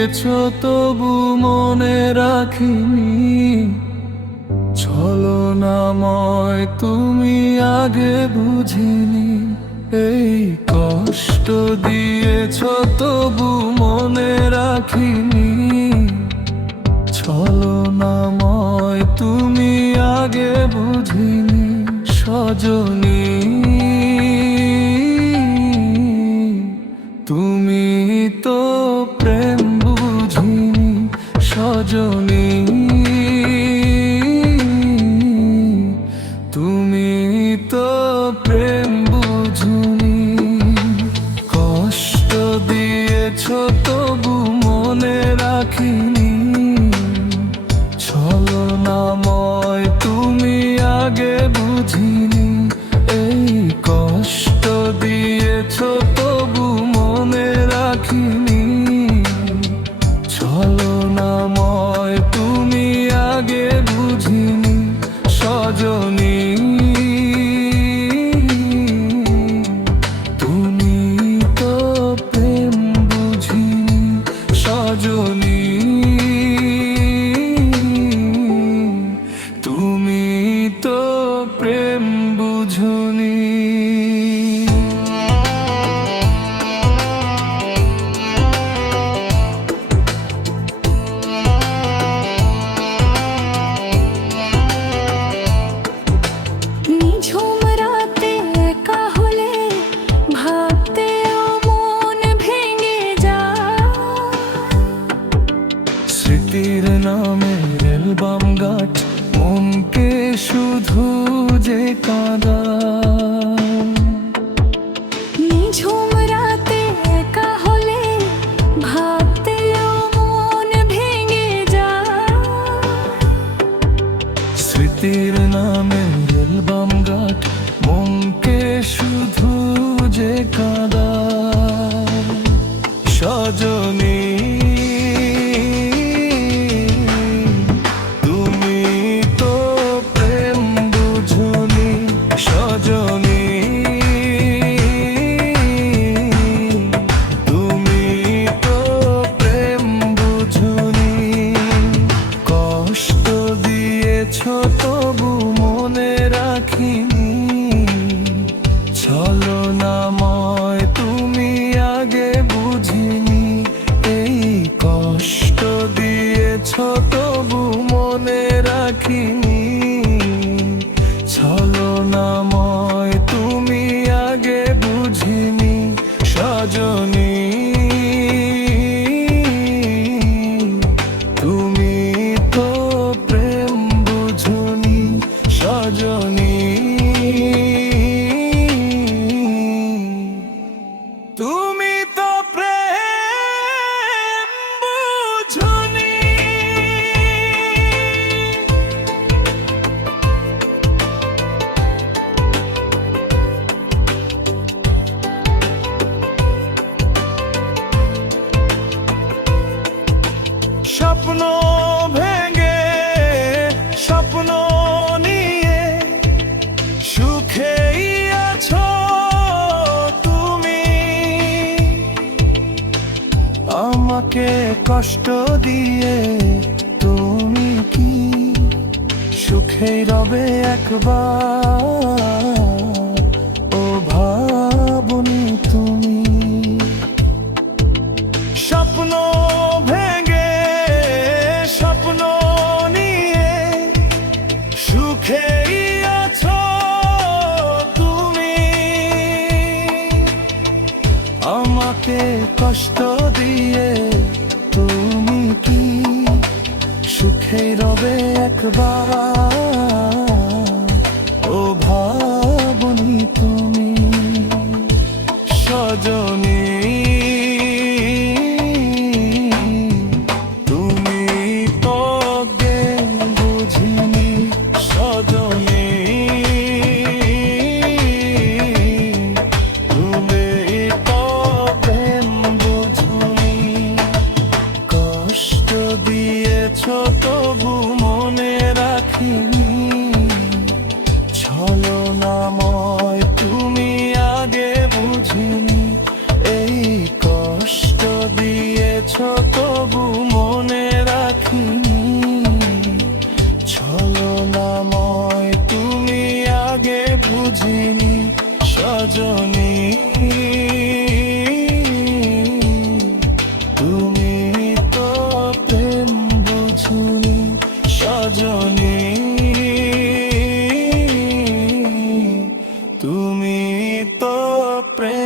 দিয়েছ তবু মনে রাখিনি। ছলনাময় তুমি আগে বুঝিনি। এই কষ্ট দিয়েছ তবু মনে রাখিনি। ছলনাময় তুমি আগে বুঝিনি। সজনী তুমি তো প্রেম বুঝিনি। সজনী তুমি তো প্রেম বুঝিনি। কষ্ট দিয়েছ তবু মনে রাখিনি। ছলনাময় তুমি আগে বুঝিনি। এই কষ্ট দিয়েছ তবু মনে রাখিনি। ছলনাময় তুমি আগে বুঝিনি। সজনী তুমি তো প্রেম বুঝিনি। সজনী তুমি তো প্রেম বুঝনি। নিঝুম রাতে একা হলে ভাবতেও মন ভেঙে যায়। স্মৃতির নামের অ্যালবাম গাছ মনকে শুধু যে কাঁদায়। নিঝুম রাতে একা হলে ভাবতেও মন ভেঙে যায়। স্মৃতির নামের অ্যালবাম গাছ মনকে শুধু যে কাঁদায়। সজনী তুমি তো প্রেম বুঝনি। সজনী তুমি তো প্রেম বুঝনি। কষ্ট দিয়েছ তবু মনে রাখিনি। ছলনাময় তুমি আগে বুঝিনি। এই কষ্ট দিয়েছ তবু মনে রাখিনি। ছলনাময় তুমি আগে বুঝিনি। সজনী তুমি তো প্রেম বুঝনি। সজনী তুমি তো প্রেম বুঝনি। স্বপ্ন ভেঙে স্বপ্ন নিয়ে সুখেই আছো তুমি। আমাকে কষ্ট দিয়ে তুমি কি সুখেই রবে একবার? ও ভাবনি তুমি। স্বপ্ন ভেঙে স্বপ্ন নিয়ে সুখেই আছো তুমি। আমাকে কষ্ট দিয়ে তুমি কি সুখেই রবে একবার? ও ভাবনি তুমি। সজনী তুমি তো জ্ঞান বুঝিনি। সজনী তুমি তো জ্ঞান বুঝনি। কষ্ট দিয়েছ তবু মনে রাখিনি। সজনী তুমি তো প্রেম বুঝুনি সজনী তুমি তো প্রেম